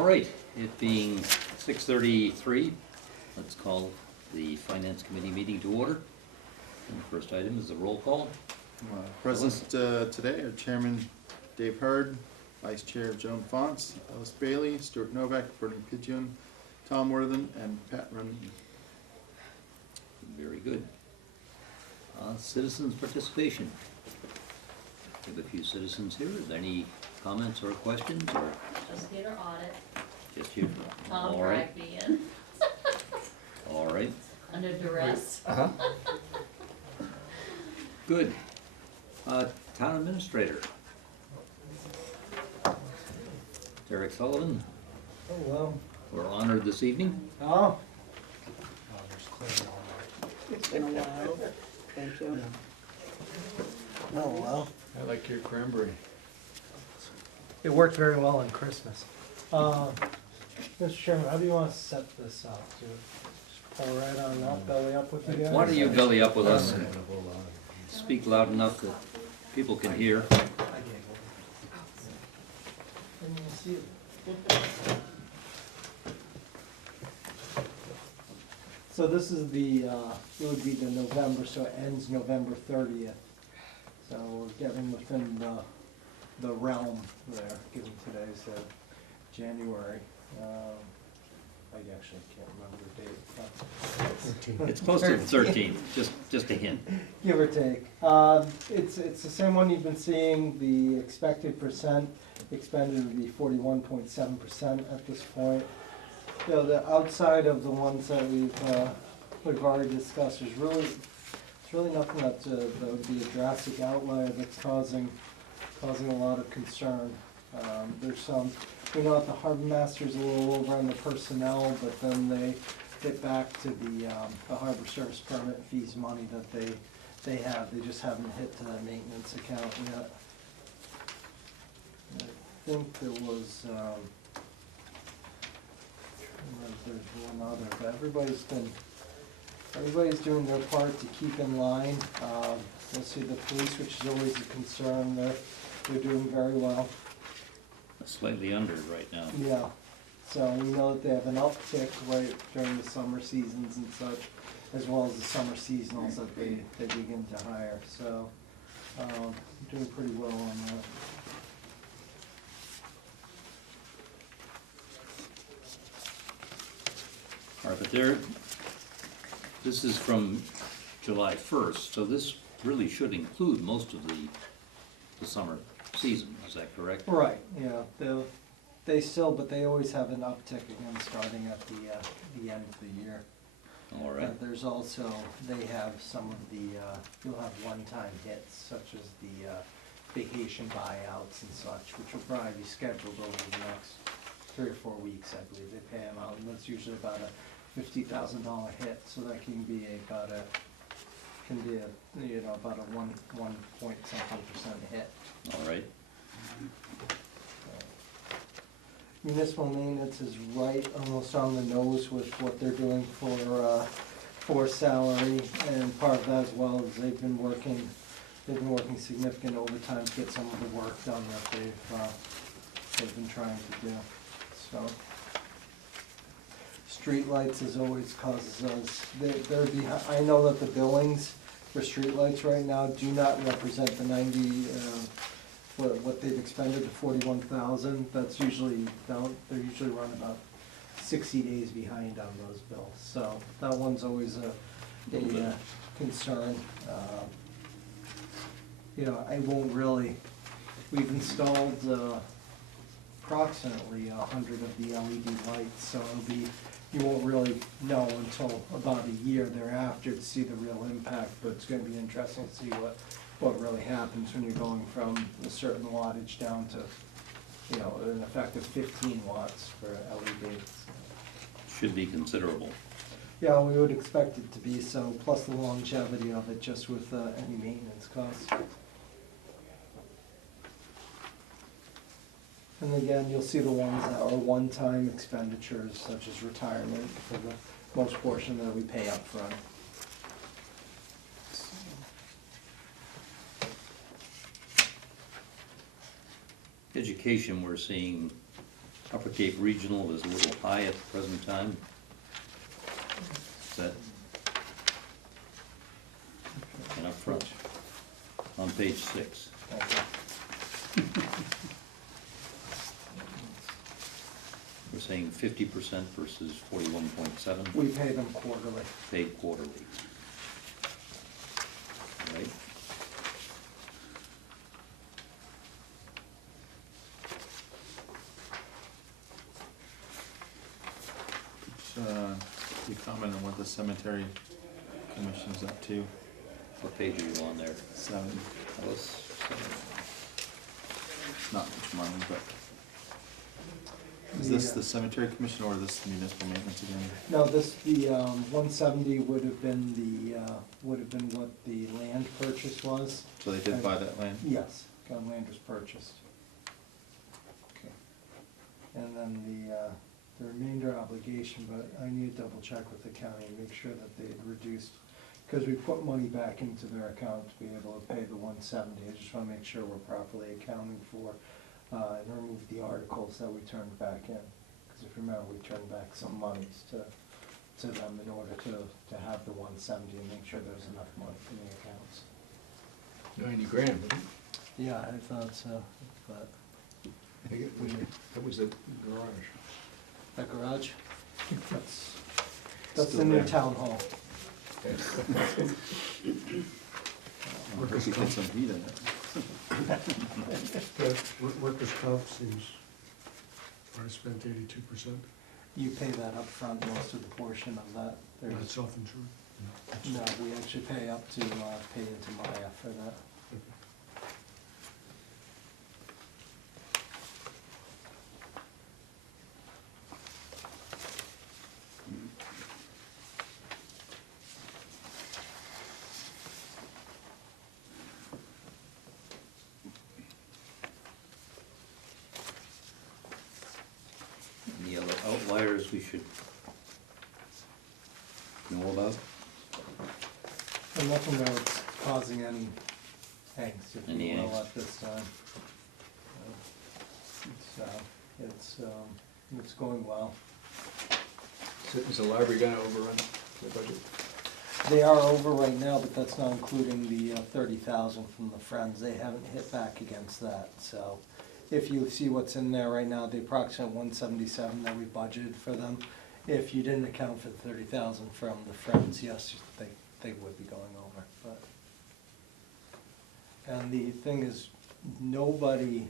All right, it being 6:33, let's call the Finance Committee meeting to order. And the first item is the roll call. Present today are Chairman Dave Hurd, Vice Chair Joan Fonts, Ellis Bailey, Stuart Novak, Bernie Pidgeon, Tom Worthen, and Pat Runyon. Very good. Citizens' participation. We have a few citizens here. Is there any comments or questions, or Just here to audit. just here? Tom All right, dragged me in all right, under duress. good. Town administrator. Derek Sullivan, Oh, well. we're honored this evening. Oh. It's been a while. Thank you. Oh, well. I like your cranberry. It worked very well on Christmas. Mr. Chairman, how do you want to set this up? Do you just pull right on up, belly up with you guys? Why don't you belly up with us and speak loud enough that people can hear? So this is the, it would be the November, so it ends November 30th. So we're getting within the realm there, given today's January. I actually can't remember the date. It's close to the 13th, just a hint. Give or take. It's the same one you've been seeing. The expected percent expended would be 41.7% at this point. You know, the outside of the ones that we've already discussed, it's really nothing that would be a drastic outlier that's causing a lot of concern. There's some, we know that the harbor master's a little over on the personnel, but then they get back to the harbor service permit fees money that they have. They just haven't hit to that maintenance account yet. I think there was, there's one other, but everybody's doing their part to keep in line. You'll see the police, which is always a concern, they're doing very well. Slightly under right now. Yeah, so we know that they have an uptick right during the summer seasons and such, as well as the summer seasonals that they begin to hire, so, doing pretty well on that. All right, but this is from July 1st, so this really should include most of the summer season, is that correct? Right, yeah, they still, but they always have an uptick again starting at the end of the year. All right, There's also, they have some of the, you'll have one-time hits such as the vacation buyouts and such, which will probably be scheduled over the next 3 or 4 weeks, I believe. They pay them out, and that's usually about a $50,000 hit, so that can be about a 1 point something % hit. all right. Municipal maintenance is right almost on the nose with what they're doing for salary, and part of that as well is they've been working significant overtime to get some of the work done that they've been trying to do. So, streetlights as always causes us, they're behind. I know that the billings for streetlights right now do not represent the 90, what they've expended, the 41,000. That's usually, they're usually run about 60 days behind on those bills. So that one's always a concern. You know, I won't really, we've installed approximately 100 of the LED lights, so it'll be, you won't really know until about a year thereafter to see the real impact, but it's gonna be interesting to see what really happens when you're going from a certain wattage down to, you know, an effective 15 watts for LEDs. Should be considerable. Yeah, we would expect it to be so, plus the longevity of it, just with any maintenance costs. And again, you'll see the ones that are one-time expenditures, such as retirement, for the most portion that we pay up front. Education, we're seeing Upper Cape Regional is a little high at the present time. Is that? And up front, on page 6. We're saying 50% versus 41.7, We pay them quarterly. paid quarterly. Right? You comment on what the cemetery commission's up to? What page are you on there? 7. Alice? Not much money, but. Is this the cemetery commission or this municipal maintenance again? No, this, the 170 would have been what the land purchase was. So they did buy that land? Yes, land was purchased. Okay. And then the remainder obligation, but I need to double check with the county and make sure that they had reduced, because we put money back into their account to be able to pay the 170. I just wanna make sure we're properly accounting for, and remove the articles that we turned back in. Because if you remember, we turned back some monies to them in order to have the 170 and make sure there's enough money in the accounts. 90 grand, wasn't it? Yeah, I thought so, but I think it was, that was the garage. that garage, that's Still the new there. town hall. I hope we get some heat in it. Workers' comp seems, I spent 82%, You pay that up front, most of the portion of that. that's There's, self-insured. no, we actually pay up to, pay into Maya for that. Any other outliers we should know about? And nothing that's causing any angst, if Any you will, angst. at this time. It's going well. Is the library gonna overrun the budget? They are over right now, but that's not including the 30,000 from the Friends. They haven't hit back against that, so. If you see what's in there right now, the approximate 177 that we budgeted for them, if you didn't account for the 30,000 from the Friends, yes, they would be going over, but. And the thing is, nobody,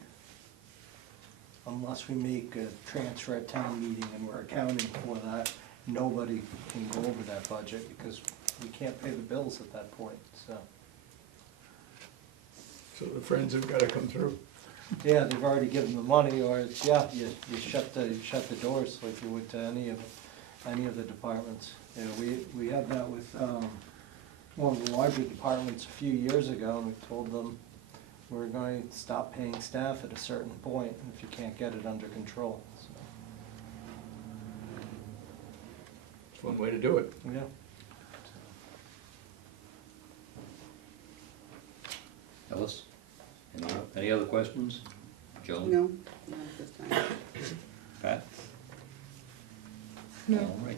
unless we make a transfer at town meeting and we're accounting for that, nobody can go over that budget because we can't pay the bills at that point, so. So the Friends have gotta come through. Yeah, they've already given the money, or it's, yeah, you shut the doors like you would to any of the departments. Yeah, we had that with, one of the larger departments a few years ago, and we told them we're going to stop paying staff at a certain point if you can't get it under control, so, It's one way to do it. yeah. Alice? Any other questions? Joan? No, not at this time. Pat? No. All right.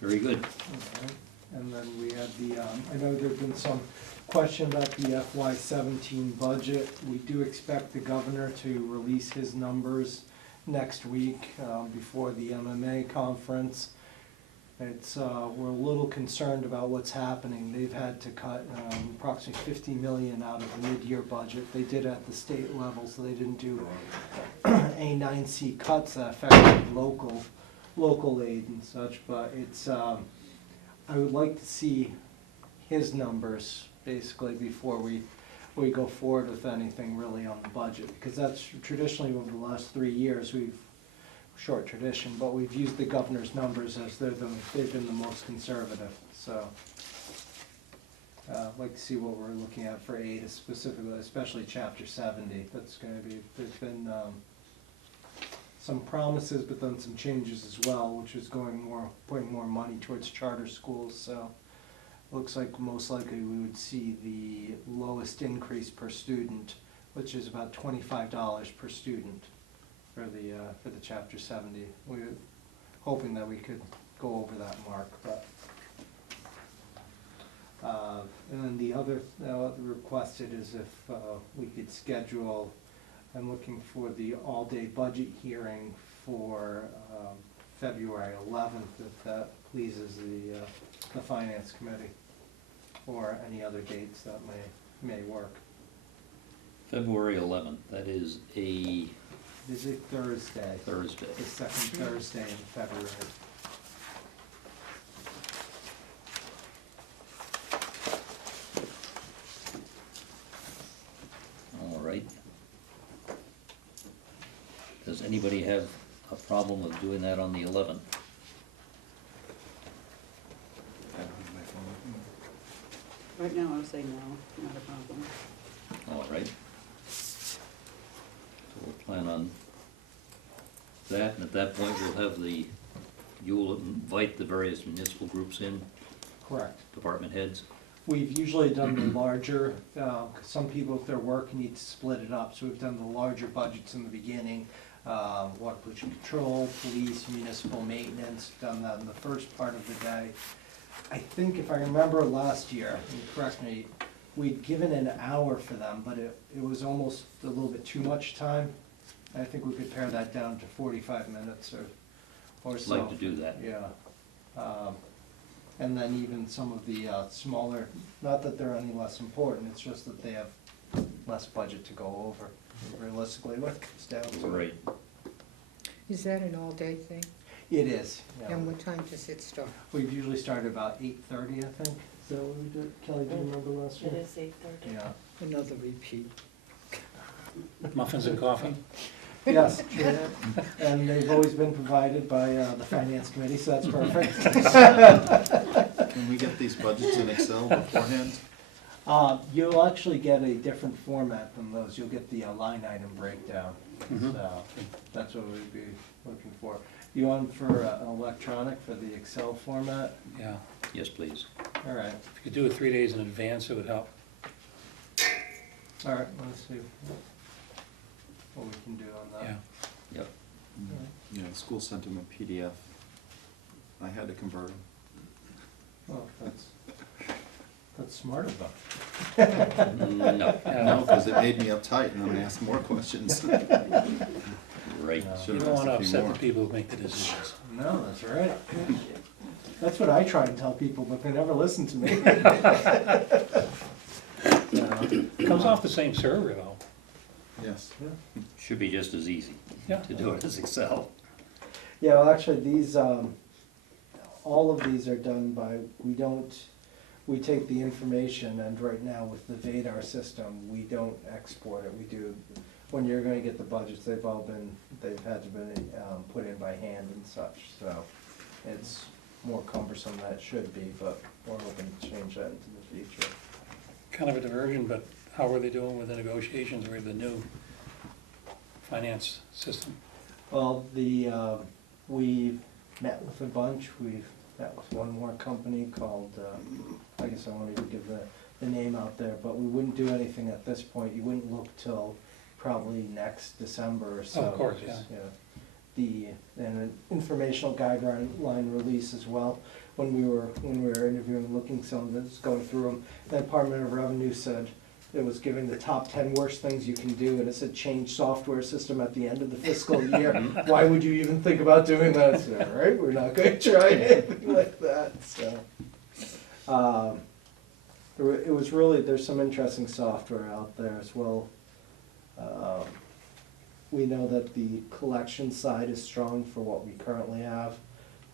Very good. Okay. And then we had the, I know there's been some question about the FY17 budget. We do expect the governor to release his numbers next week, before the MMA conference. It's, we're a little concerned about what's happening. They've had to cut approximately 50 million out of the mid-year budget. They did it at the state level, so they didn't do A9C cuts that affected local aid and such, but it's, I would like to see his numbers basically before we go forward with anything really on the budget, because that's traditionally over the last 3 years, short tradition, but we've used the governor's numbers as they've been the most conservative, so. I'd like to see what we're looking at for aid specifically, especially chapter 70, that's gonna be, there's been, some promises, but then some changes as well, which is putting more money towards charter schools, so. Looks like most likely we would see the lowest increase per student, which is about $25 per student. for the chapter 70. We were hoping that we could go over that mark, but. And then the other requested is if we could schedule, I'm looking for the all-day budget hearing for February 11th, if that pleases the Finance Committee, or any other dates that may work. February 11th, that is a This is Thursday, Thursday. the second Thursday in February. All right. Does anybody have a problem with doing that on the 11th? Right now, I would say no, not a problem. All right. So we'll plan on that, and at that point, we'll have you'll invite the various municipal groups in, Correct. department heads. We've usually done the larger, 'cause some people, if they're working, need to split it up, so we've done the larger budgets in the beginning. Water pollution control, police, municipal maintenance, done that in the first part of the day. I think if I remember last year, and correct me, we'd given an hour for them, but it was almost a little bit too much time. I think we could pare that down to 45 minutes or I'd so. like to do that. Yeah. And then even some of the smaller, not that they're any less important, it's just that they have less budget to go over, realistically, what it comes down to. Right. Is that an all-day thing? It is, yeah. And what time does it start? We've usually started about 8:30, I think. Is that what we did? Kelly, do you remember last year? It is 8:30. Yeah. Another repeat. Muffins and coffee? Yes, true. And they've always been provided by the Finance Committee, so that's perfect. Can we get these budgets in Excel beforehand? You'll actually get a different format than those. You'll get the line item breakdown. Mhm. So that's what we'd be looking for. You want for electronic for the Excel format? Yeah, Yes, please. All right, if you could do it 3 days in advance, it would help. all right, let's see what we can do on that. Yeah. Yep. Yeah, the school sent them a PDF. I had to convert them. Oh, that's smart of them. No, No, because it made me uptight and I'm gonna ask more questions. right. No. You Should've don't asked wanna a few upset more. the people who make the decisions. No, that's right. That's what I try and tell people, but they never listen to me. It comes off the same server though. Yes. Should be just as easy Yeah. to do it as Excel. Yeah, well, actually, these, all of these are done by, we take the information, and right now with the Vadar system, we don't export it. We do, when you're gonna get the budgets, they've had to be put in by hand and such, so it's more cumbersome than it should be, but we're hoping to change that into the future. Kind of a diversion, but how are they doing with the negotiations with the new finance system? Well, we've met with a bunch, we've met with one more company called, I guess I won't even give the name out there, but we wouldn't do anything at this point. You wouldn't look till probably next December or so. Oh, of course, because, and an informational guideline release as well. When we were interviewing, looking some of this, going through them, the Department of Revenue said it was giving the top 10 worst things you can do, and it said change software system at the end of the fiscal year. Why would you even think about doing that? So, all right, we're not going to try anything like that. So, it was really, there's some interesting software out there as well. We know that the collection side is strong for what we currently have.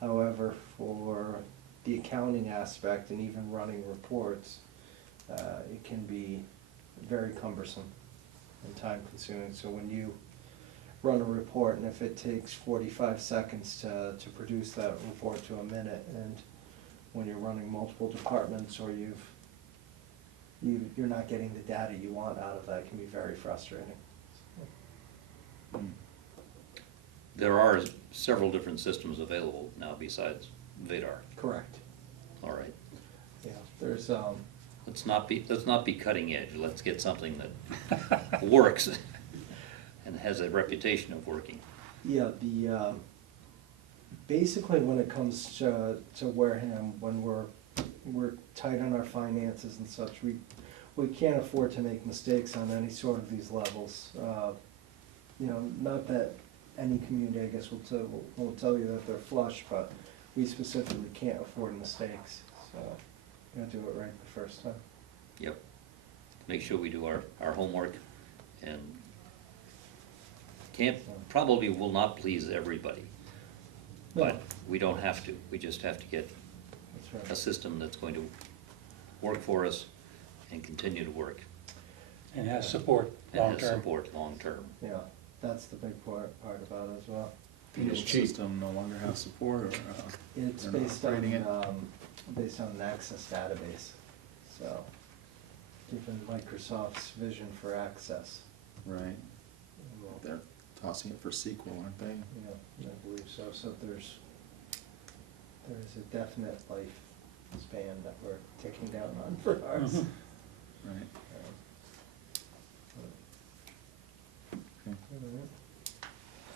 However, for the accounting aspect and even running reports, it can be very cumbersome and time consuming. So when you run a report, and if it takes 45 seconds to produce that report to a minute, and when you're running multiple departments or you're not getting the data you want out of that, it can be very frustrating. There are several different systems available now besides Vadar. Correct. All right. Yeah, there's, Let's not be cutting edge. Let's get something that works and has a reputation of working. Yeah, basically when it comes to Wareham, when we're tight on our finances and such, we can't afford to make mistakes on any sort of these levels. You know, not that any community, I guess, will tell you that they're flush, but we specifically can't afford mistakes, so we gotta do it right the first time. Yep. Make sure we do our homework, and probably will not please everybody. But we don't have to, we just have to get That's a right. system that's going to work for us and continue to work. And has support And has long-term. support long-term. Yeah, that's the big part about it as well. The old system no longer has support, or, It's they're not based operating it? based on an Access database, so, given Microsoft's vision for Access. right, they're tossing it for sequel, aren't they? Yeah, I believe so, so there's a definite life span that we're ticking down on for ours. Mhm. Right. Okay.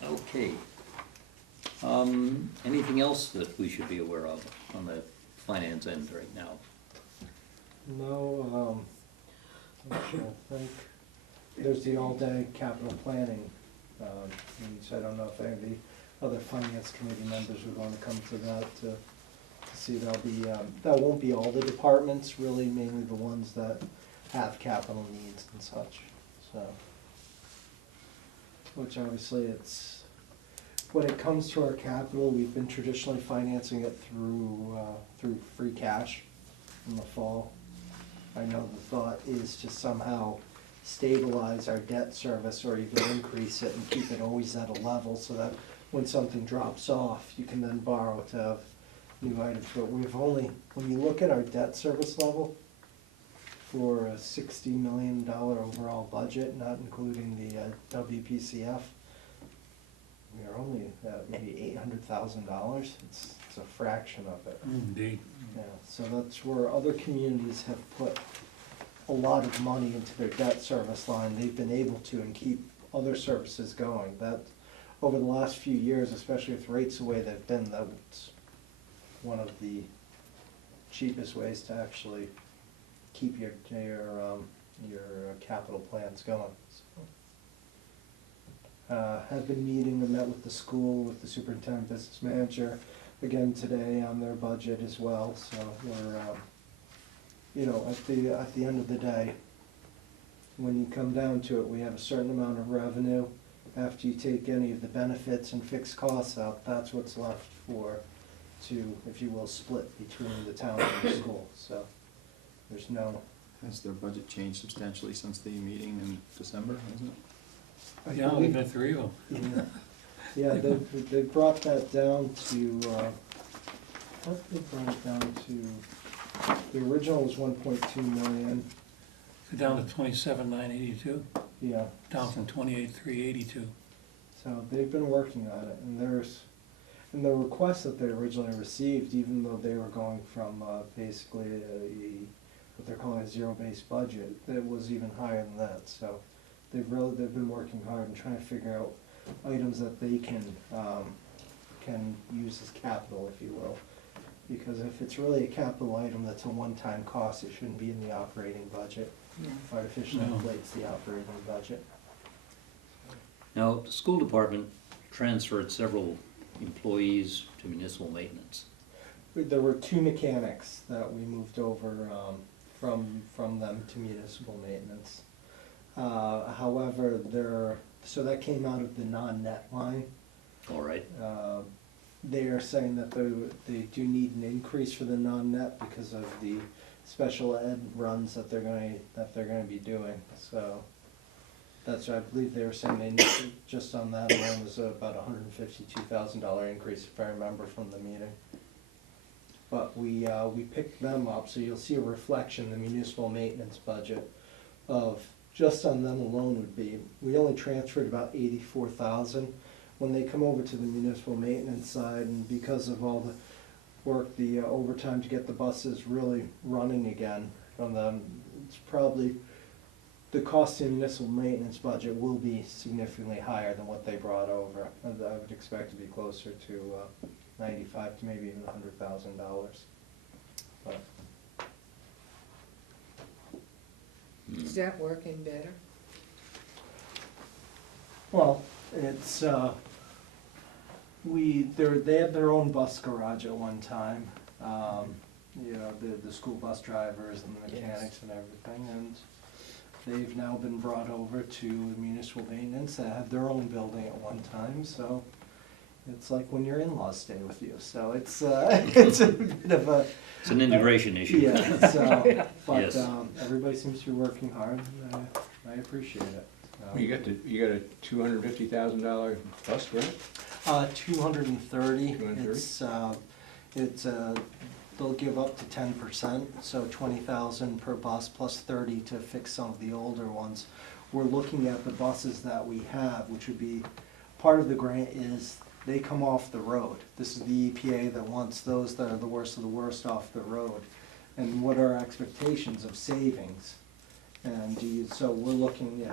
Okay. Anything else that we should be aware of on the finance end right now? No, I'm trying to think. There's the all-day capital planning, meetings. I don't know if any of the other finance committee members are going to come to that to see. That'll be, that won't be all the departments, really, mainly the ones that have capital needs and such, so. Which obviously it's, when it comes to our capital, we've been traditionally financing it through free cash in the fall. I know the thought is to somehow stabilize our debt service or even increase it and keep it always at a level so that when something drops off, you can then borrow to have new items. But we've only, when you look at our debt service level for a $60 million overall budget, not including the WPCF, we are only at maybe $800,000. It's a fraction of it. Indeed. Yeah, so that's where other communities have put a lot of money into their debt service line. They've been able to and keep other services going. That, over the last few years, especially with rates the way they've been, that's one of the cheapest ways to actually keep your capital plans going. So, have been meeting and met with the school, with the superintendent, business manager, again today on their budget as well, so we're, you know, at the end of the day, when you come down to it, we have a certain amount of revenue. After you take any of the benefits and fixed costs out, that's what's left to, if you will, split between the town and the school, so there's no. Has their budget changed substantially since the meeting in December, hasn't it? I Yeah, believe- we've been three of them. Yeah, they brought that down to, what they brought it down to, the original was 1.2 million, Down to 27,982, yeah. down from 28,382. So they've been working on it, and the request that they originally received, even though they were going from basically what they're calling a zero-based budget, it was even higher than that, so they've been working hard and trying to figure out items that they can use as capital, if you will. Because if it's really a capital item that's a one-time cost, it shouldn't be in the operating budget. Artificially No. inflates the operating budget. Now, the school department transferred several employees to municipal maintenance. There were two mechanics that we moved over from them to municipal maintenance. However, so that came out of the non-net line. All right, They are saying that they do need an increase for the non-net because of the special ed runs that they're gonna be doing, so. That's what I believe they were saying, they need, just on that alone was about $152,000 increase, if I remember from the meeting. But we picked them up, so you'll see a reflection in the municipal maintenance budget of, just on them alone would be, we only transferred about 84,000. When they come over to the municipal maintenance side, and because of all the work, the overtime to get the buses really running again from them, it's probably the cost of municipal maintenance budget will be significantly higher than what they brought over. And I would expect to be closer to 95 to maybe even $100,000. But Is that working better? well, it's they had their own bus garage at one time. You know, the school bus drivers and the mechanics and everything, and they've now been brought over to municipal maintenance that had their own building at one time, so it's like when your in-laws stay with you, so it's it's a bit of a, It's an integration issue. yeah, so, but, Yes. everybody seems to be working hard, and I appreciate it. You got a $250,000 bus grant? 230, 230? it's, they'll give up to 10%, so 20,000 per bus plus 30 to fix some of the older ones. We're looking at the buses that we have, which would be, part of the grant is they come off the road. This is the EPA that wants those that are the worst of the worst off the road. And what are our expectations of savings? So we're looking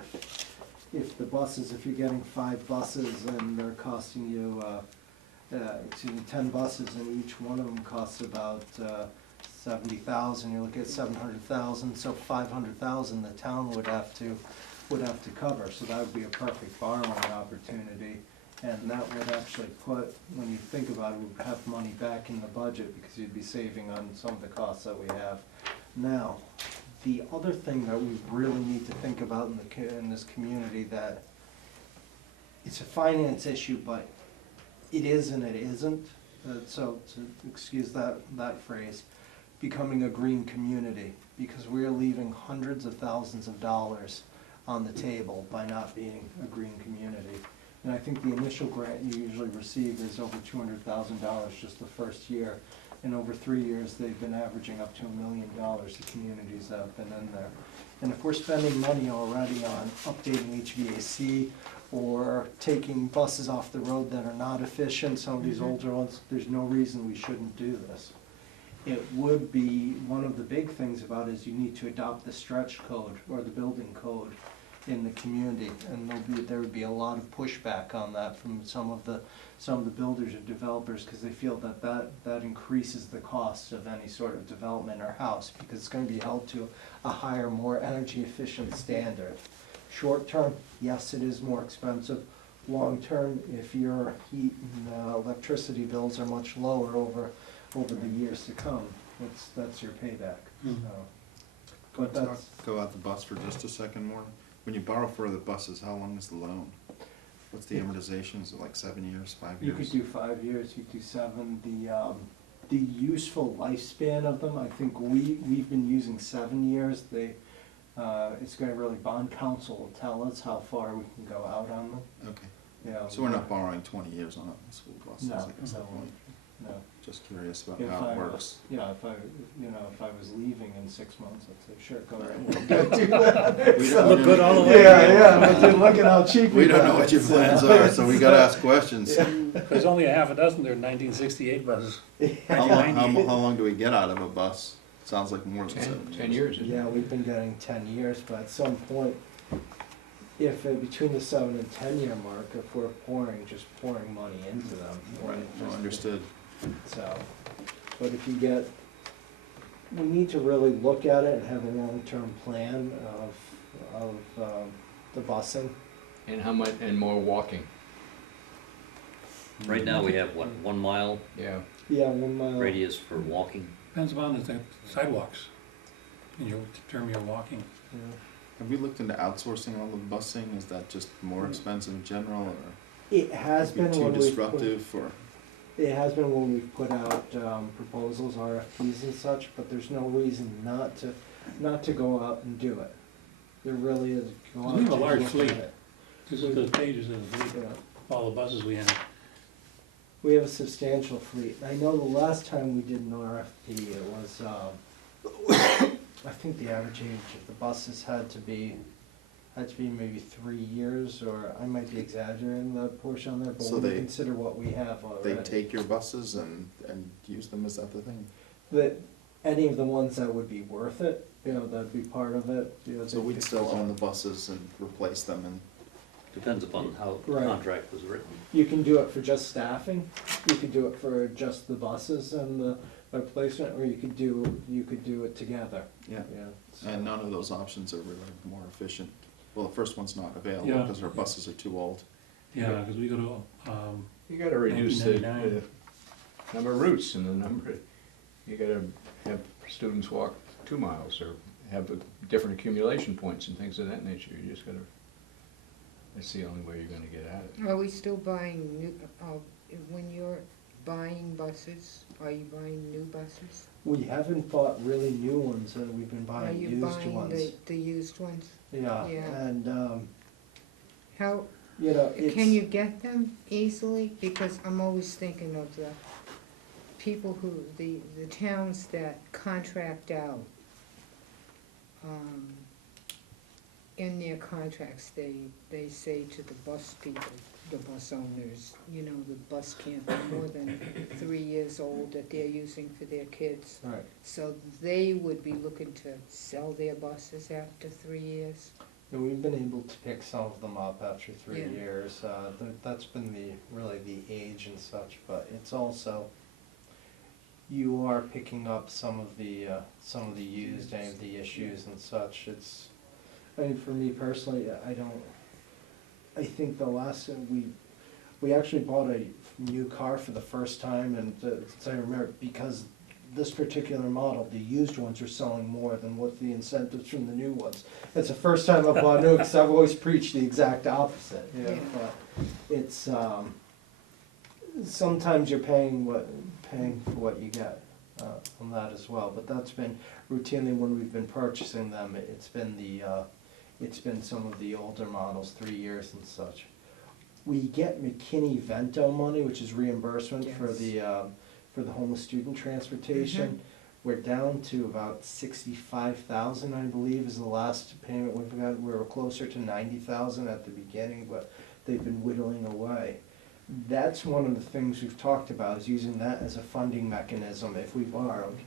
if the buses, if you're getting 5 buses and they're costing you, 10 buses and each one of them costs about 70,000, you're looking at 700,000, so 500,000 the town would have to cover, so that would be a perfect borrowing opportunity. And that would actually put, when you think about it, we'd have money back in the budget because you'd be saving on some of the costs that we have now. The other thing that we really need to think about in this community, that it's a finance issue, but it is and it isn't. So to excuse that phrase, becoming a green community, because we're leaving hundreds of thousands of dollars on the table by not being a green community. And I think the initial grant you usually receive is over $200,000 just the first year. And over 3 years, they've been averaging up to $1 million, the communities that have been in there. And if we're spending money already on updating HVAC or taking buses off the road that are not efficient, some of these older ones, there's no reason we shouldn't do this. It would be, one of the big things about it is you need to adopt the stretch code or the building code in the community, and there would be a lot of pushback on that from some of the builders or developers, because they feel that increases the cost of any sort of development or house, because it's going to be held to a higher, more energy efficient standard. Short term, yes, it is more expensive. Long term, if your heat and electricity bills are much lower over the years to come, that's your payback. So, but that's, Go out the bus for just a second more. When you borrow for the buses, how long is the loan? What's the amortization? Is it like 7 years, 5 years? you could do 5 years, you could do 7. The useful lifespan of them, I think we've been using 7 years. It's going to really, bond council will tell us how far we can go out on them. Okay, You know, so we're not borrowing 20 years on a school bus, No, I guess, no. that point. No. Just curious about If how I it was- works. Yeah, if I was leaving in 6 months, I'd say, sure, go ahead. Do that. We don't- Look good all the way. Yeah, but then look at how cheap We don't got know it, what your so- plans are, so we gotta ask questions. There's only a half a dozen, there are 1968 buses. How long do we get out of a bus? Sounds like more than 7 years. 10 years, isn't it? Yeah, we've been getting 10 years, but at some point, if between the 7 and 10 year mark, if we're just pouring money into them. Right, no, understood. So, but if you get, we need to really look at it and have a long-term plan of the busing. And how much, and more walking, Right now, we have, what, 1 mile yeah. Yeah, 1 mile. radius for walking? Depends upon the sidewalks, and you determine your walking. Yeah. Have we looked into outsourcing all the busing? Is that just more expensive in general, or It has be been too when we've put, disruptive, or? it has been when we've put out proposals, RFPs and such, but there's no reason not to go out and do it. There really is. Go out We have a and large look at fleet. it. This is the pages of the fleet, Yeah. all the buses we have. We have a substantial fleet. I know the last time we did an RFP, it was, I think the average age of the buses had to be maybe 3 years, or I might be exaggerating that portion on there, but So when you they- consider what we have already. They take your buses and use them, is that the thing? That, any of the ones that would be worth it, you know, that'd be part of it. You know, So they we'd pick still those own up. the buses and replace them and, Depends upon how the Right. contract was written. You can do it for just staffing, you could do it for just the buses and the replacement, or you could do it together, yeah. yeah. so- And none of those options are really more efficient. Well, the first one's not available Yeah. because our buses are too old. Yeah, because we go to, You gotta reduce the 1999. number of routes and the number, you gotta have students walk 2 miles or have different accumulation points and things of that nature. You just gotta, that's the only way you're gonna get at it. Are we still buying new, when you're buying buses, are you buying new buses? We haven't bought really new ones, and we've been Are buying you used buying ones. the used ones? Yeah, Yeah. and, How, you know, it's. can you get them easily? Because I'm always thinking of the people who, the towns that contract out, in their contracts, they say to the bus people, the bus owners, you know, the bus can't be more than 3 years old that they're using for their kids. Right, So they would be looking to sell their buses after 3 years. and we've been able to pick some of them up after 3 Yeah. years, that's been really the age and such, but it's also, you are picking up some of the used and the issues and such, it's, I mean, for me personally, I think the last, we actually bought a new car for the first time, and since I remember, because this particular model, the used ones are selling more than what the incentives from the new ones. It's the first time I've bought new, because I've always preached the exact opposite, you know, Yeah. but it's, sometimes you're paying for what you get, on that as well, but that's been routinely when we've been purchasing them, it's been some of the older models, 3 years and such. We get McKinney-Vento money, which is reimbursement for the homeless student transportation. We're down to about 65,000, I believe, is the last payment we've got. We were closer to 90,000 at the beginning, but they've been whittling away. That's one of the things we've talked about, is using that as a funding mechanism if we borrowed.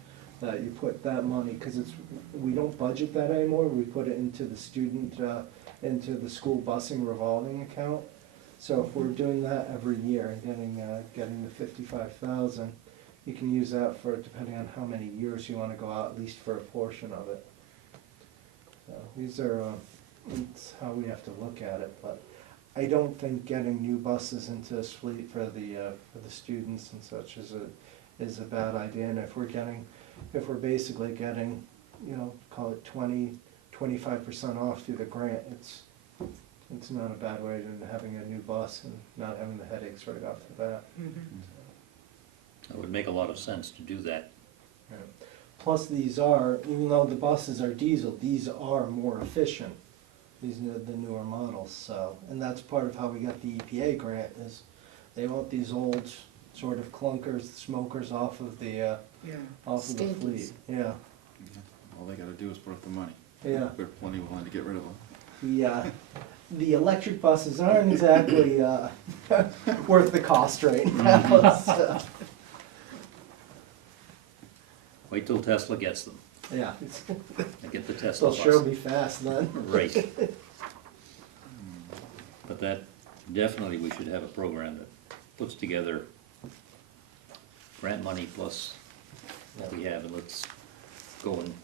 That you put that money, because we don't budget that anymore, we put it into the into the school busing revolving account. So if we're doing that every year and getting the 55,000, you can use that for, depending on how many years you wanna go out, at least for a portion of it. So these are, it's how we have to look at it, but I don't think getting new buses into this fleet for the students and such is a bad idea, and if we're basically getting, you know, call it 25% off through the grant, it's not a bad way than having a new bus and not having the headaches right off the bat. It would make a lot of sense to do that. Plus, these are, even though the buses are diesel, these are more efficient, these are the newer models, so, and that's part of how we got the EPA grant, is they want these old sort of clunkers, smokers off of the fleet, Stinkies. yeah, All they gotta do is put up the money. yeah. We're plenty willing to get rid of them. The electric buses aren't exactly, worth the cost right now, so, Wait till Tesla gets them. yeah. I get the Tesla They'll bus. sure be fast then. Right. But that, definitely we should have a program that puts together grant money plus what we have, and let's go and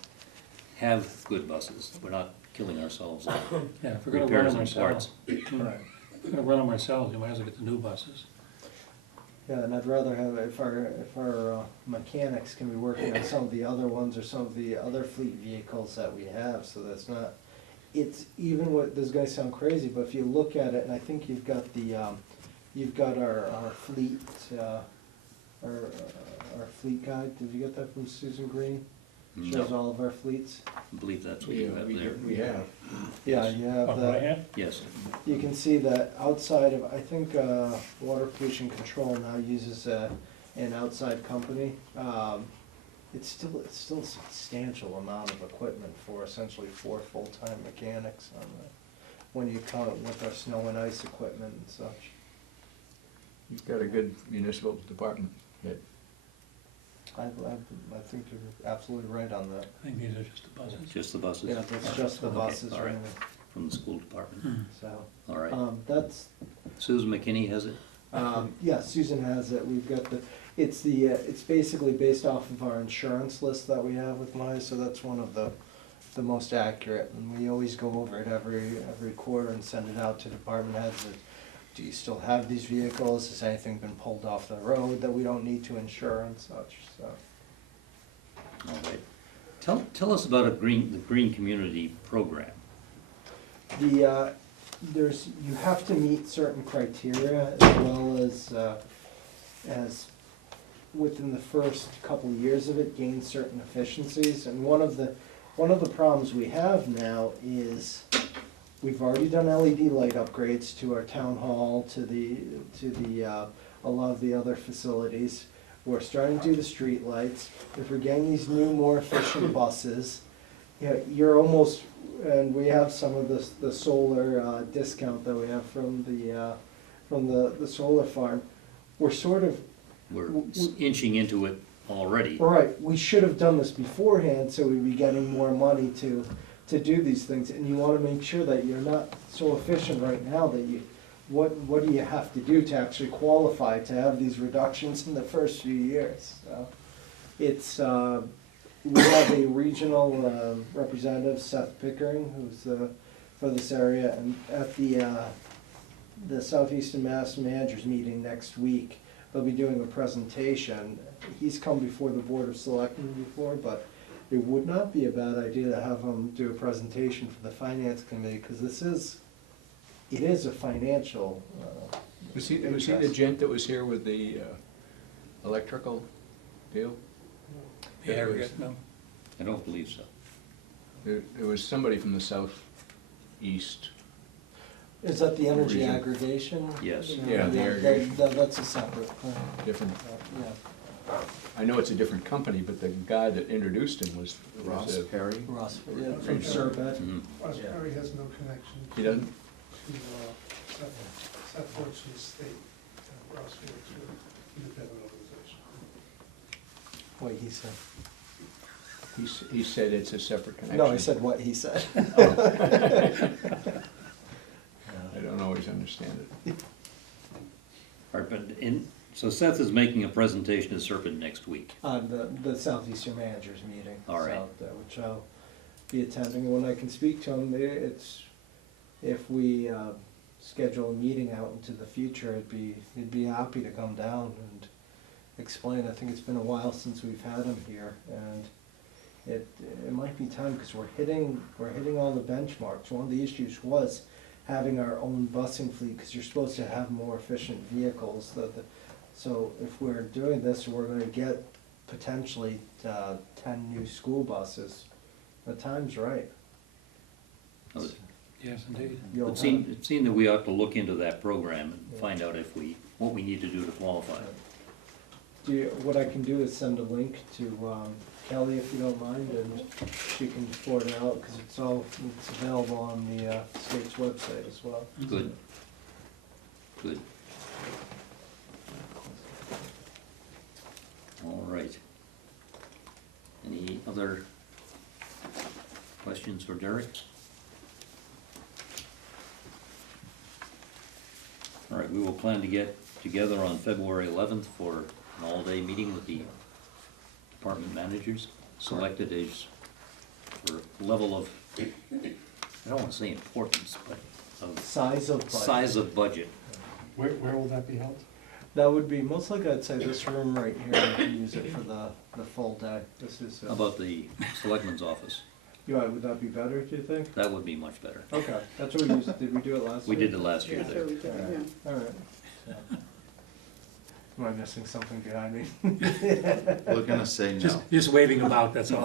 have good buses. We're not killing ourselves on yeah, if we're gonna run repairs them and parts. ourselves, Right. if we're gonna run them ourselves, we might as well get the new buses. Yeah, and I'd rather have, if our mechanics can be working on some of the other ones or some of the other fleet vehicles that we have, so that's not, it's even what, this is gonna sound crazy, but if you look at it, and I think you've got our fleet, our fleet guide, did you get that from Susan Green? Shows No, all of our fleets. I believe that's what you have there. We have. Yeah, you have Oh, that. right here? Yes, You can see that outside of, I think, Water Pollution Control now uses an outside company. It's still a substantial amount of equipment for essentially 4 full-time mechanics on that, when you count it with our snow and ice equipment and such. You've got a good municipal department that I think you're absolutely right on that. I think these are just the buses. Just the buses? Yeah, that's just the Okay, buses all right. right now, From the school department, Hmm. so. all right. That's, Susan McKinney has it? yeah, Susan has it, we've got it's basically based off of our insurance list that we have with Maya, so that's one of the most accurate, and we always go over it every quarter and send it out to department heads. Do you still have these vehicles? Has anything been pulled off the road that we don't need to insure and such, so. All right. Tell us about the green community program. You have to meet certain criteria as well as within the first couple of years of it, gain certain efficiencies. And one of the problems we have now is we've already done LED light upgrades to our town hall, to a lot of the other facilities. We're starting to do the street lights. If we're getting these new, more efficient buses, you're almost, and we have some of the solar discount that we have from the solar farm. We're sort of, We're inching into it already. right, we should have done this beforehand, so we'd be getting more money to do these things. And you wanna make sure that you're not so efficient right now that what do you have to do to actually qualify to have these reductions in the first few years? So it's, we have a regional representative, Seth Pickering, who's for this area, and at the Southeastern Mass Managers meeting next week, they'll be doing a presentation. He's come before the Board of Selectmen before, but it would not be a bad idea to have him do a presentation for the Finance Committee, because it is a financial Was he the interest. gent that was here with the electrical deal? The aggregate, no? I don't believe so. There was somebody from the southeast. Is that the energy Region. aggregation? Yes. Yeah, the aggregation. That's a separate thing. Different, Yeah. I know it's a different company, but the guy that introduced him was Ross a- Perry. Ross, yeah, from Serpent. Mhm. Osprey has no connection He to, doesn't? Seth works for the state, Ross works for independent organization. What he said. He said it's a separate connection. No, I said what he said. I don't always understand it. All right, but so Seth is making a presentation to Serpent next week. On the Southeastern Managers meeting. All right. Which I'll be attending. When I can speak to him, if we schedule a meeting out into the future, he'd be happy to come down and explain. I think it's been a while since we've had him here, and it might be time, because we're hitting all the benchmarks. One of the issues was having our own busing fleet, because you're supposed to have more efficient vehicles. So if we're doing this, we're gonna get potentially 10 new school buses. The time's right. Oh, Yes, indeed. You'll It seemed that we ought to look into that program and find out what we need to do to qualify. What I can do is send a link to Kelly, if you don't mind, and she can forward it out, because it's available on the state's website as well. Good. Good. All right. Any other questions for Derek? All right, we will plan to get together on February 11th for an all-day meeting with the department managers, selected as for level of, I don't want to say importance, but of Size of budget. size of budget. Where will that be held? That would be, most likely I'd say this room right here, we can use it for the full day. This is, How about the selectman's office? would that be better, do you think? That would be much better. Okay, that's what we used, did we do it last We year? did it last year Yeah, so there. we did, yeah. All right. So. Am I missing something behind me? We're gonna say no. Just waving them out, that's all.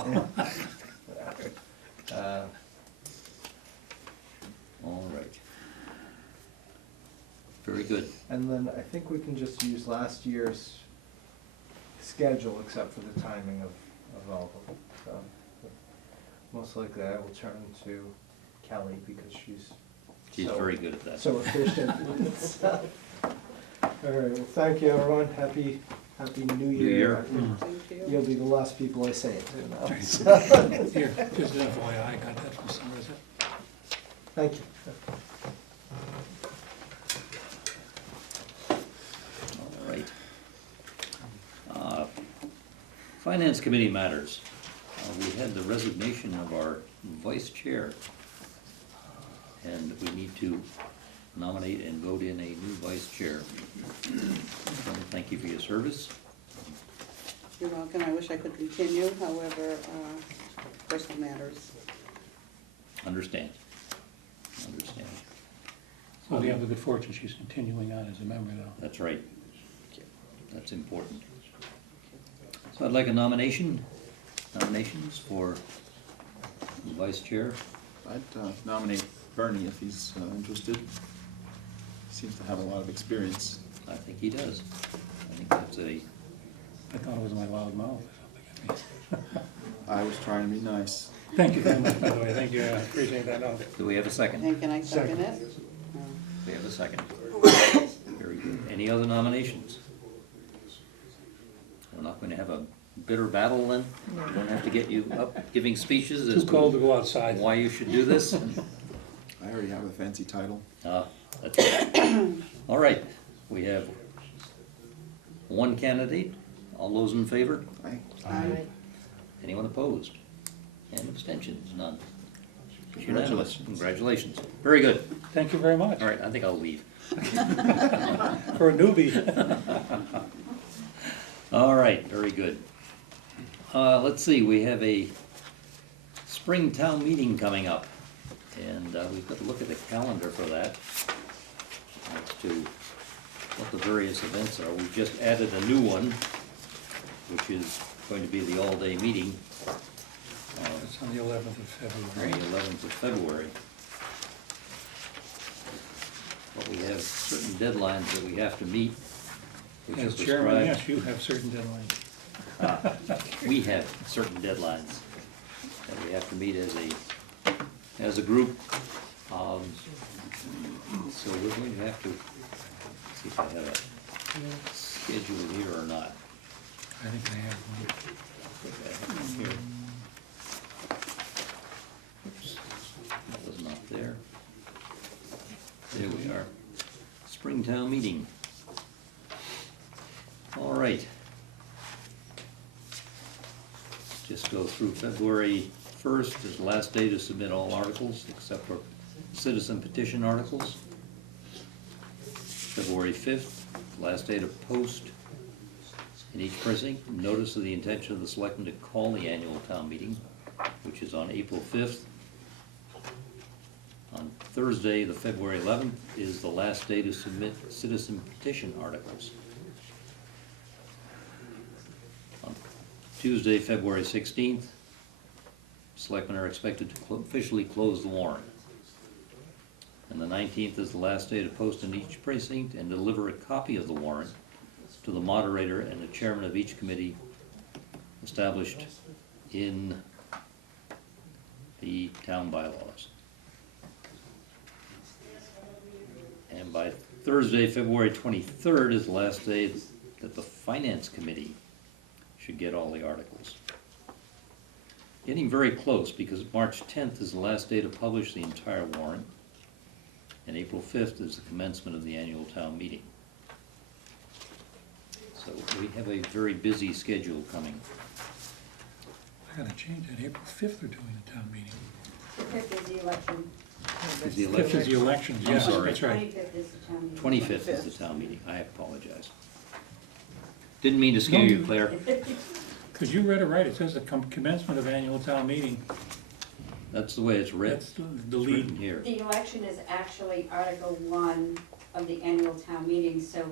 All right. Very good. And then I think we can just use last year's schedule, except for the timing of all of them. So, most likely I will turn to Kelly, because she's She's so- very good at that. so efficient. All right, well, thank you, everyone. Happy Happy New New Year. Year. Same to you. You'll be the last people I say it to now. Here, just an FYI, I got that from Somerset. Thank you. All right. Finance Committee matters. We had the resignation of our vice chair. And we need to nominate and vote in a new vice chair. So thank you for your service. You're welcome. I wish I could continue, however, personal matters. Understand. Understand. So we have the good fortune, she's continuing on as a member though. That's right. That's important. So I'd like a nominations for vice chair. I'd nominate Bernie if he's interested. Seems to have a lot of experience. I think he does. I think that's a, I thought it was my loud mouth. I was trying to be nice. Thank you very much, by the way, thank you, I appreciate that note. do we have a second? And can I second it? We have a second. Very good. Any other nominations? We're not going to have a bitter battle then? No. We don't have to get you up giving speeches Too as cold to to go outside. why you should do this? I already have a fancy title. That's right. All right, we have one candidate. All those in favor? Aye. Anyone opposed? And abstentions? None. It's unanimous. Congratulations. Congratulations. Very good. Thank you very much. All right, I think I'll leave. For a newbie. All right, very good. Let's see, we have a spring town meeting coming up, and we've got to look at the calendar for that as to what the various events are. We've just added a new one, which is going to be the all-day meeting It's on the 11th of on the February. 11th of February. But we have certain deadlines that we have to meet, which are As chairman, prescribed. yes, you have certain deadlines. We have certain deadlines that we have to meet as a group. So we're going to have to see if I have a schedule here or not. I think I have one. Put that in here. Oops, that was not there. There we are. Springtown meeting. All right. Just go through February 1st is the last day to submit all articles except for citizen petition articles. February 5th, last day to post in each precinct notice of the intention of the selectmen to call the annual town meeting, which is on April 5th. On Thursday, the February 11th, is the last day to submit citizen petition articles. On Tuesday, February 16th, selectmen are expected to officially close the warrant. And the 19th is the last day to post in each precinct and deliver a copy of the warrant to the moderator and the chairman of each committee established in the town bylaws. And by Thursday, February 23rd is the last day that the finance committee should get all the articles. Getting very close because March 10th is the last day to publish the entire warrant, and April 5th is the commencement of the annual town meeting. So we have a very busy schedule coming. I gotta change that, April 5th we're doing the town meeting. The fifth is the election. Is the 5th is the election? elections, I'm yes, sorry. that's right. 25th is the town meeting. 25th is the town meeting, I apologize. Didn't mean to scare you, Claire. Because you read it right, it says the commencement of annual town meeting. That's the way it's written. That's the It's lead. written here. The election is actually Article 1 of the annual town meeting, so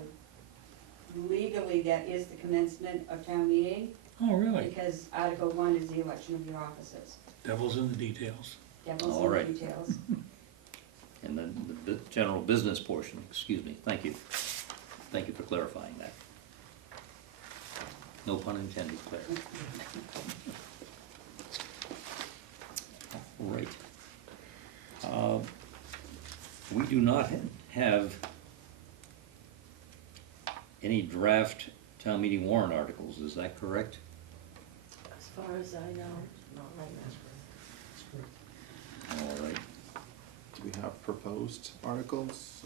legally that is the commencement of town meeting, Oh, really? because Article 1 is the election of your officers. Devil's in the details. Devil's All in the right. details. And then the general business portion, excuse me, thank you. Thank you for clarifying that. No pun intended, Claire. All right. We do not have any draft town meeting warrant articles, is that correct? As far as I know, not right now. All right, Do we have proposed articles?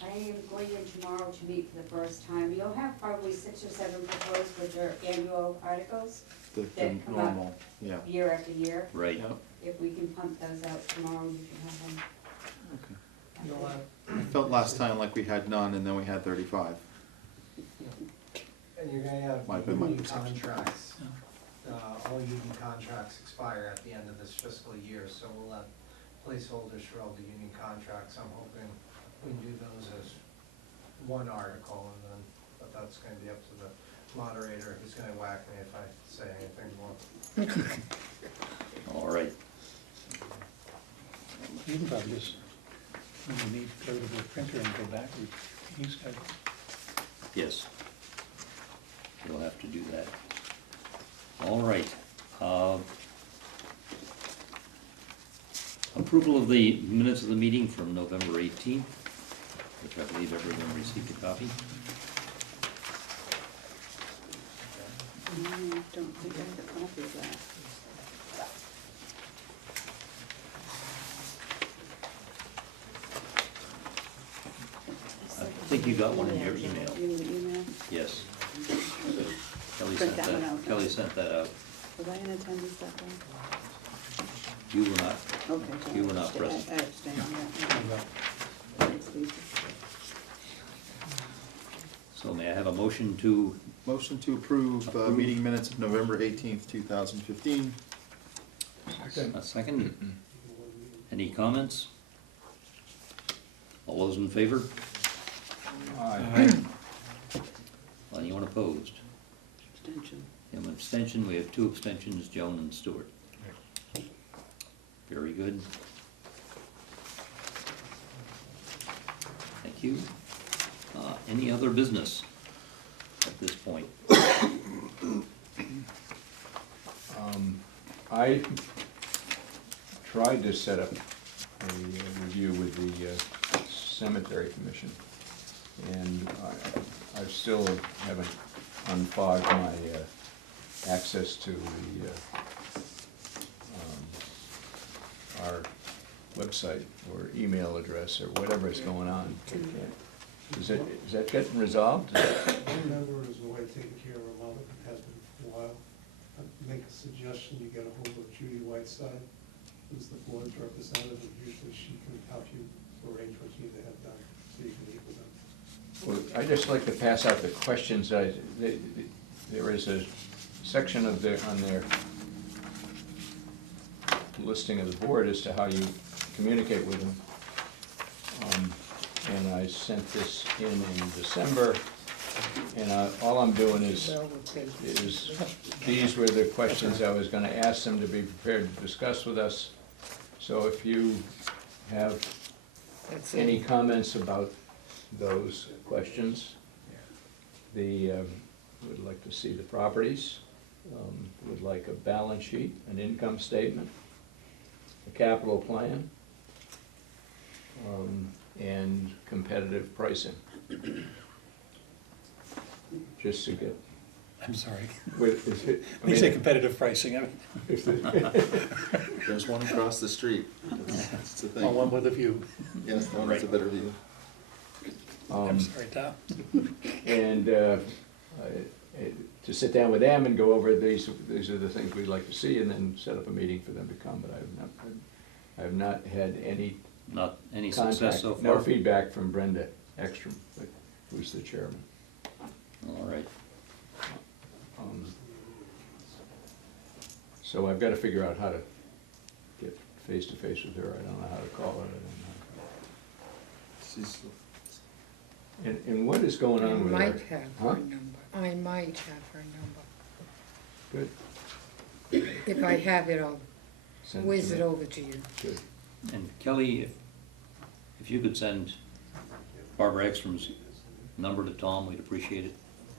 I am going in tomorrow to meet for the first time. You'll have probably 6 or 7 proposed, which are annual articles, The That come up. normal, yeah. year after year. right. Yep. If we can pump those out tomorrow, you can have them. Okay. You'll have, I felt last time like we had none and then we had 35. and you're gonna have Might have been my union perception. contracts. All union contracts expire at the end of this fiscal year, so we'll have placeholders for all the union contracts. I'm hoping we can do those as one article, and then, but that's gonna be up to the moderator. He's gonna whack me if I say anything more. All right, You can probably just, when you need, go to the printer and go back, he's got, yes. You'll have to do that. All right. Approval of the minutes of the meeting from November 18th, which I believe everyone received a copy. I don't think I have a copy of that. I think you got one in your email. In the email? Yes. Kelly Print sent that one that, out. Kelly sent that out. Was I in attendance that day? You were not. Okay. so You were not I present. I abstained, yeah. Thanks, Lisa. So may I have a motion to, Motion to approve meeting minutes of November 18th, 2015. a second? Any comments? All those in favor? Aye. Anyone opposed? Abstention. An abstention, we have 2 abstentions, Joan and Stuart. Very good. Thank you. Any other business at this point? I tried to set up a review with the cemetery commission, and I still haven't unfogged my access to our website or email address or whatever is going on. Is that getting resolved? I remember it was a way taken care of a while, it has been for a while. I'd make a suggestion, you get a hold of Judy Whiteside, who's the board's representative, and usually she can help you arrange what you need to have done, so you can meet with them. Well, I'd just like to pass out the questions. There is a section of on their listing of the board as to how you communicate with them. And I sent this in December, and all I'm doing is, these were the questions I was gonna ask them to be prepared to discuss with us. So if you have That's any it. comments about those questions, would like to see the properties, would like a balance sheet, an income statement, a capital plan, and competitive pricing. Just to get, I'm sorry. with, When you say competitive pricing, I mean, There's one across the street. That's the well, one thing. with a view. Yes, the one with a better view. I'm sorry, Tom. and to sit down with them and go over these are the things we'd like to see, and then set up a meeting for them to come, but I have not had any Not any contact, success so far? no feedback from Brenda Ekstrom, who's the chairman. All right. So I've got to figure out how to get face to face with her. I don't know how to call her. She's, And what is going I on with her? might have Huh? her number. I might have her number. Good. If I have it, I'll Send whiz to it me. over to you. Good. And Kelly, if you could send Barbara Ekstrom's number to Tom, we'd appreciate it.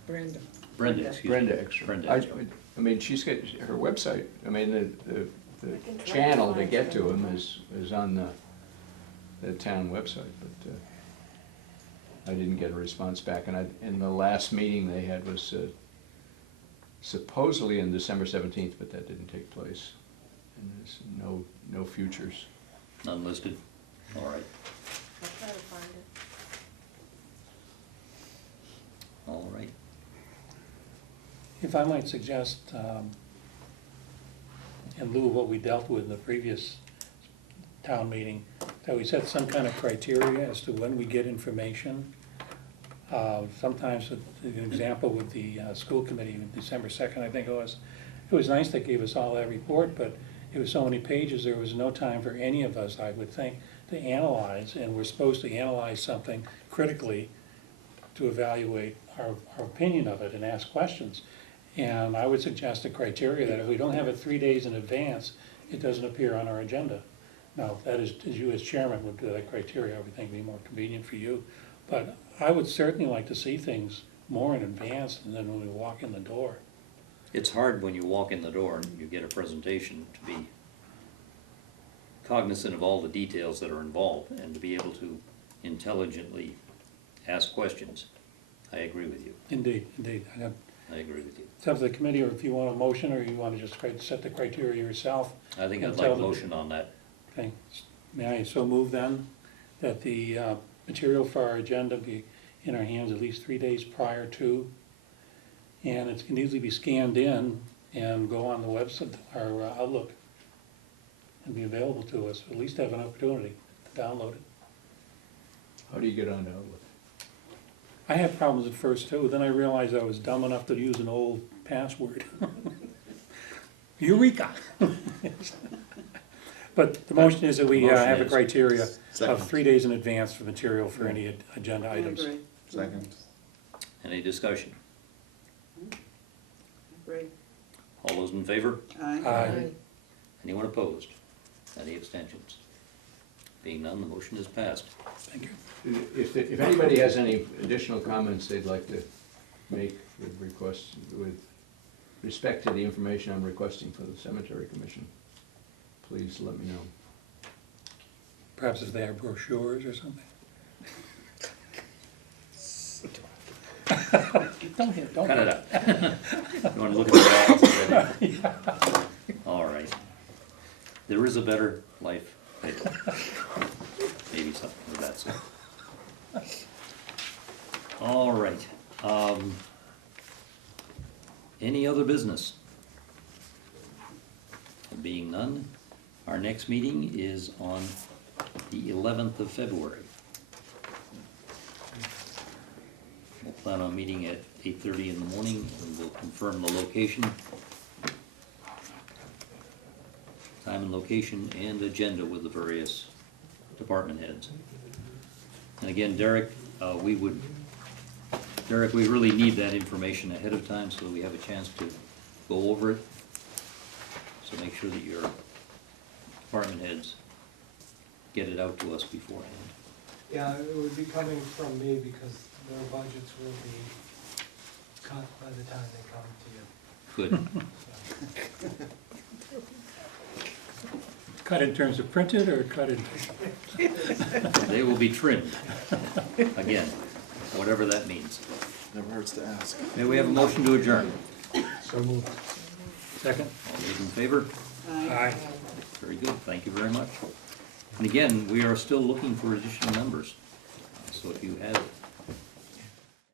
Brenda. Brenda, excuse me. Brenda Ekstrom. Brenda I Ekstrom. mean, she's got her website, I mean, the I can try to channel to find get her. to him is on the town website, but, I didn't get a response back, and the last meeting they had was supposedly on December 17th, but that didn't take place. And there's no futures. None listed? All right, I'll try to find it. all right. If I might suggest, in lieu of what we dealt with in the previous town meeting, that we set some kind of criteria as to when we get information. Sometimes, an example with the school committee, December 2nd, I think it was nice they gave us all that report, but it was so many pages, there was no time for any of us, I would think, to analyze, and we're supposed to analyze something critically to evaluate our opinion of it and ask questions. And I would suggest a criteria that if we don't have it 3 days in advance, it doesn't appear on our agenda. Now, that is, as you as chairman would do that criteria, I would think would be more convenient for you. But I would certainly like to see things more in advance than when we walk in the door. It's hard when you walk in the door and you get a presentation to be cognizant of all the details that are involved and to be able to intelligently ask questions. I agree with you. Indeed, indeed. I agree with you. It's up to the committee, or if you want a motion, or you want to just set the criteria yourself. I think And I'd tell like a them- motion on that. Okay, may I so move then, that the material for our agenda be in our hands at least 3 days prior to, and it can easily be scanned in and go on the website, our Outlook, and be available to us, at least have an opportunity to download it. How do you get on Outlook? I had problems at first too, then I realized I was dumb enough to use an old password. Eureka! But the motion is that we Motion have a is- criteria Second. of 3 days in advance for material for any agenda I items. agree, Second. Any discussion? agree. All those in favor? Aye. Aye. Anyone opposed? Any abstentions? Being none, the motion is passed. Thank you. If anybody has any additional comments they'd like to make with requests, with respect to the information I'm requesting for the cemetery commission, please let me know. Perhaps if they have brochures or something. Don't hit, don't Cut it hit. out. You wanna look at the ads? All right. There is a better life later. Maybe something of that sort. All right. Any other business? Being none, our next meeting is on the 11th of February. We'll plan on meeting at 8:30 in the morning, and we'll confirm the location, time and location, and agenda with the various department heads. And again, Derek, we really need that information ahead of time so that we have a chance to go over it. So make sure that your department heads get it out to us beforehand. Yeah, it would be coming from me because their budgets will be cut by the time they come to you. Good. Cut in terms of printed or cut in? They will be trimmed. Again, whatever that means. Never hurts to ask. May we have a motion to adjourn? So moved. Second? All those in favor? Aye. Very good, thank you very much. And again, we are still looking for additional members. So if you have